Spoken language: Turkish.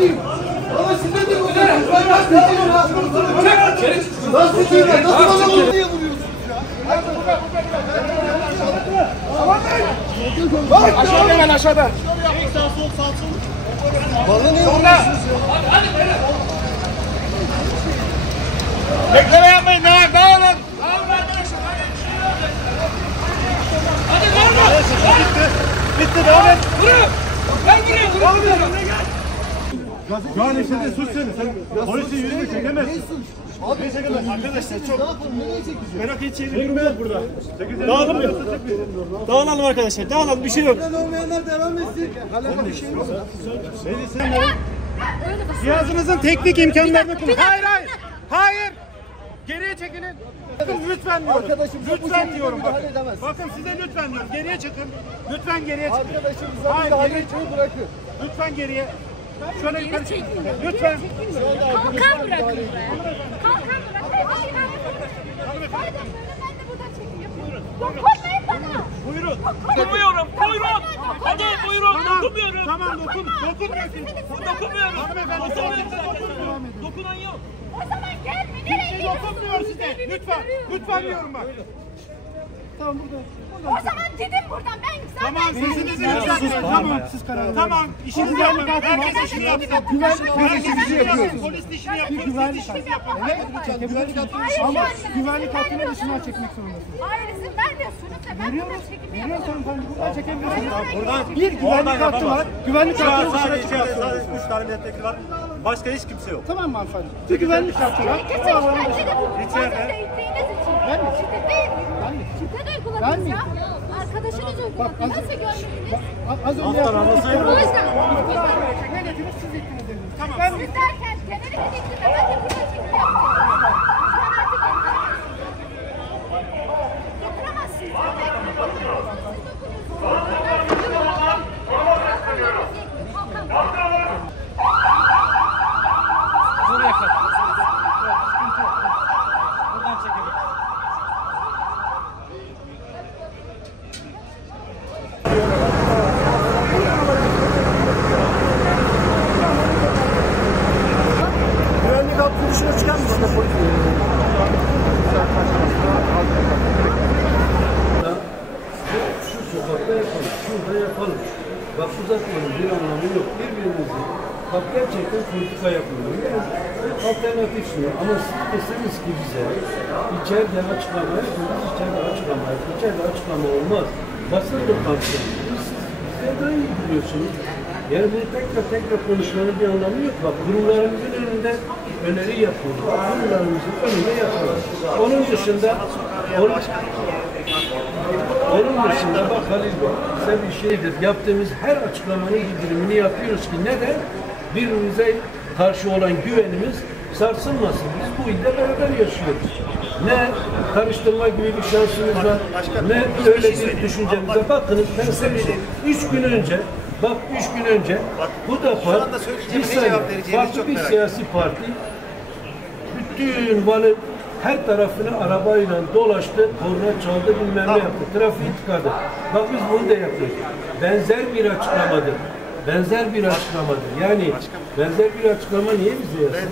diyeyim? Bana şiddet yapıyorsunuz. Ben nasıl diyeyim? Nasıl diyeyim? Nasıl bana bunu diye vuruyorsunuz ya? Aşağıda hemen aşağıda. Sağ sol sağ sol. Bana niye vuruyorsunuz ya? Bekleme yapmayın. Dağılın. Bitti devam et. Ben vuruyorum. Şu an içinde suç senin. Sen polisi yüzünü çekemezsin. Abi Çekemez. Arkadaşlar çok. ne yapalım? Nereye çekeceğim? Merak etmeyin burada. Dağılalım ya. Dağılalım arkadaşlar. Dağılalım, bir şey yok. Olmayanlar devam etsin. Hala bir şey yok. Cihazınızın teknik imkanlarını kullanın. Hayır. Geriye çekilin. Bakın lütfen diyorum. Arkadaşımıza bu Lütfen şekilde diyorum. müdahale edemezsin. Bakın size lütfen diyorum. Geriye çıkın. Lütfen geriye çıkın. Arkadaşımıza Hayır, müdahale geriye etmeyi bırakın. Lütfen geriye. Şöyle yukarı çıkın. Lütfen. Kalkan bırakın buraya. Kalkan bırakın. Madem böyle ben de burada çekim yapıyorum. Dokunmayın bana. Buyurun. Dokunmuyorum. Buyurun. Hadi buyurun. Dokunmuyorum. Tamam dokunmuyorsun. Dokunmuyorum. Hanımefendi dokunmuyorum. Dokunan yok. O zaman gelme. Nereye gidiyorsun? Dokunmuyor size. Lütfen. Lütfen diyorum bak. Tamam burada. O zaman gidin buradan. Ben zaten Tamam sesinizi yükseltin. Tamam. Siz karar. Tamam. İşinizi yapın. Herkes işini yapsın. Herkes işini yapsın. Polis işini yapın. Polis işini yapın. Ama güvenlik hattının dışına çekmek zorundasınız. Hayır izin vermiyorsunuz. Ben burada çekim Veriyoruz yapıyorum. hanımefendi. Buradan çekebilirsiniz. Buradan Bir güvenlik hattı var. Güvenlik hattının dışına sadece çıkmak zorundasınız. 3 tane milletvekili var. Başka hiç kimse yok. Tamam mı hanımefendi? Bir güvenlik hattı var. Kesin işkence de bu. İçeride. Bazen de ittiğiniz için. Ben mi? Şiddet değil. Ben mi? Şiddet Ben uyguladınız mi? ya. Arkadaşınız uyguladı. az- Nasıl görmediniz? Az önce Haftan yaptığınız anlasaydım. O yüzden. ne dediniz? Siz ettiniz dediniz. Tamam. Siz derken geneli dediktim. Ben de burada çekim yaptım. Şu an artık getiremezsiniz. Buraya kadar. Sıkıntı yok. Buradan çekelim. Güvenlik hattı dışına çıkar mısın? Şu sokakta yapalım, şurada yapalım. Bak uzatmanın bir anlamı yok. Birbirimizi bak gerçekten politika yapıyoruz. Yani alternatif sunuyor. Ama siz deseniz ki bize içeride açıklama yapıyoruz, içeride açıklama yapıyoruz. İçeride açıklama olmaz. Basın toplantısı. Siz daha iyi biliyorsunuz. Yani bunu tekrar konuşmanın bir anlamı yok. Bak kurumlarımızın önünde öneri yapıyoruz. Kurumlarımızın önünde yapıyoruz. Onun dışında bak Halil Bey, size bir şeydir. Yaptığımız her açıklamanın bildirimini yapıyoruz ki neden? Birbirimize karşı olan güvenimiz sarsılmasın. Biz bu ilde beraber yaşıyoruz. Ne karıştırma gibi bir şansımız var, ne öyle bir düşüncemize. Bakınız ben size bir şey, 3 gün önce bu defa farklı bir siyasi parti bütün Van'ın her tarafını arabayla dolaştı, korna çaldı, bilmem ne yaptı, trafiği tıkadı. Bak biz bunu da yapıyoruz. Benzer bir açıklamadır. Yani benzer bir açıklama niye bize yazsın?